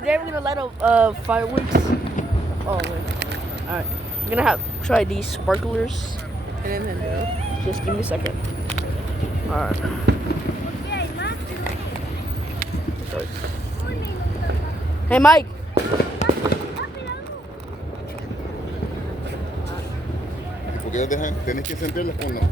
today we're gonna light up fireworks. Oh wait. Alright. I'm gonna try these sparklers. Just give me a second. Alright. Sorry. Hey Mike! Porque ellos dejan, tenés que encenderlas con la...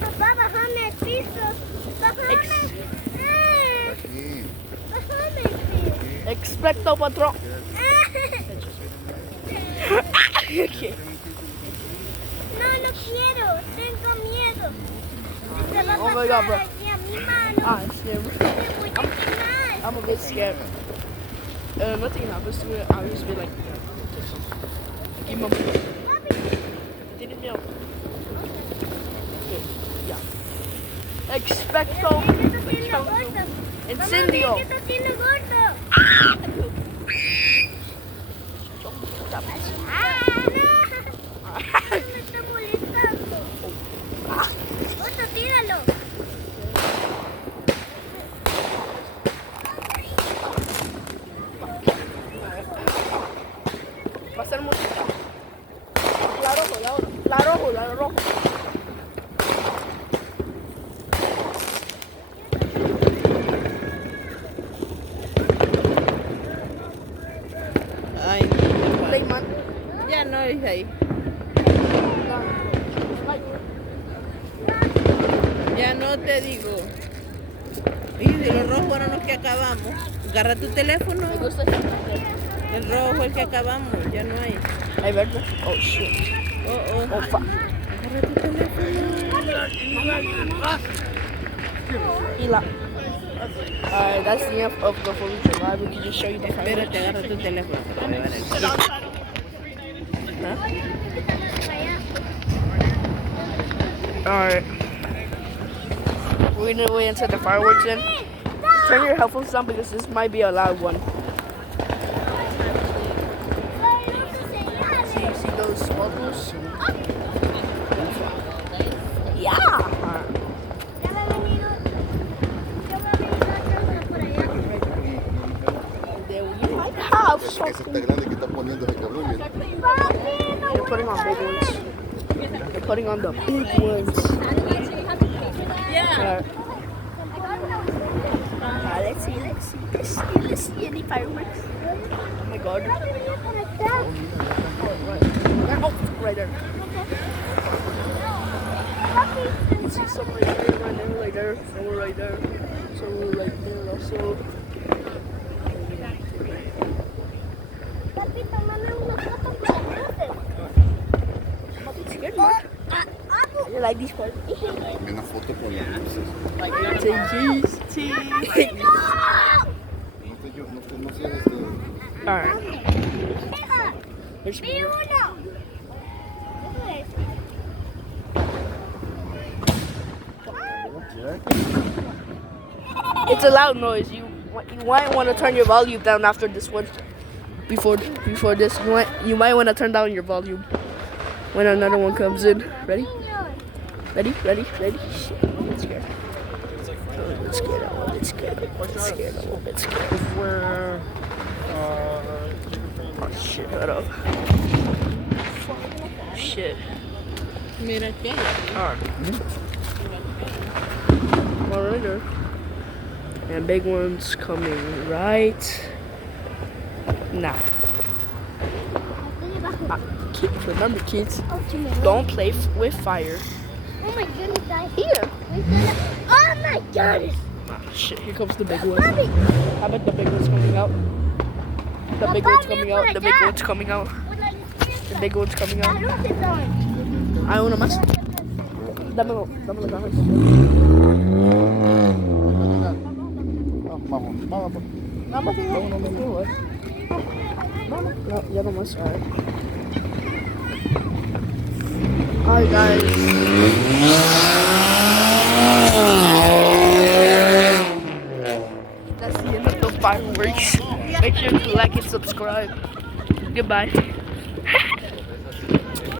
Papá, bájame el piso. Bájame. Bájame el piso. Expecto patrón. Okay. No, no quiero. Tengo miedo. Se va a Oh my pasar God, bro. aquí a mi mano. I'm scared. Me voy a quemar. I'm a bit scared. Nothing happens to it. I'll just be like, give him a didn't know. Okay, yeah. Expecto ¿Qué está haciendo gordo? incendio. ¿Qué está haciendo gordo? Ah, no. Me está molestando. Gordo, tíralo. Va a ser música. La rojo. Ay, no. Playman. Ya no es ahí. Ya no te digo. Y de los rojos ahora los que acabamos. Agarra tu teléfono. Me gusta ese nombre. El rojo el que acabamos. Ya no hay. Hay verde. Oh shit. Oh. Oh fuck. Agarra tu teléfono. Y la. Alright, that's the end of the Food Survive. We can just show you the fireworks. Espérate, agarra tu teléfono. Para llevar el Alright. We're gonna wait until the fireworks in. Turn your headphones down because this might be a loud one. See those sparkles? Yeah! Alright. There we go. Have Esa something. está grande que está poniendo ese cabrón. Mira. They're putting on big ones. They're putting on the big ones. Yeah. Let's see any fireworks. Oh my god. Oh, right there. You can see some right there, right there, somewhere right there, somewhere right there also. Papi, tómame una foto con las luces. I'm not scared, man. You like these parts? Dame una foto con las luces. Say cheese, cheese. No sé este... Alright. There's Vi more. uno. It's a loud noise. You might want to turn your volume down after this one. Before this, you might want to turn down your volume when another one comes in. Ready? Ready? Shit, I'm a bit scared. I'm a bit scared. Oh shit, hold up. Shit. Mira aquí. Alright. Alright there. And big one's coming right now. Remember kids, don't play with fire. Oh my goodness, I Here. Oh my goodness. Ah, shit, here comes the big one. Papi, I bet the big one's coming out. The big one's coming out. The big one's coming out. The big one's coming las out. luces son. Hay uno más. Dámelo, dámelo, dámelo. Vamos, pues. Vamos, no, ya nomás. Alright, guys. That's the end of the fireworks. Make sure to like and subscribe. Goodbye.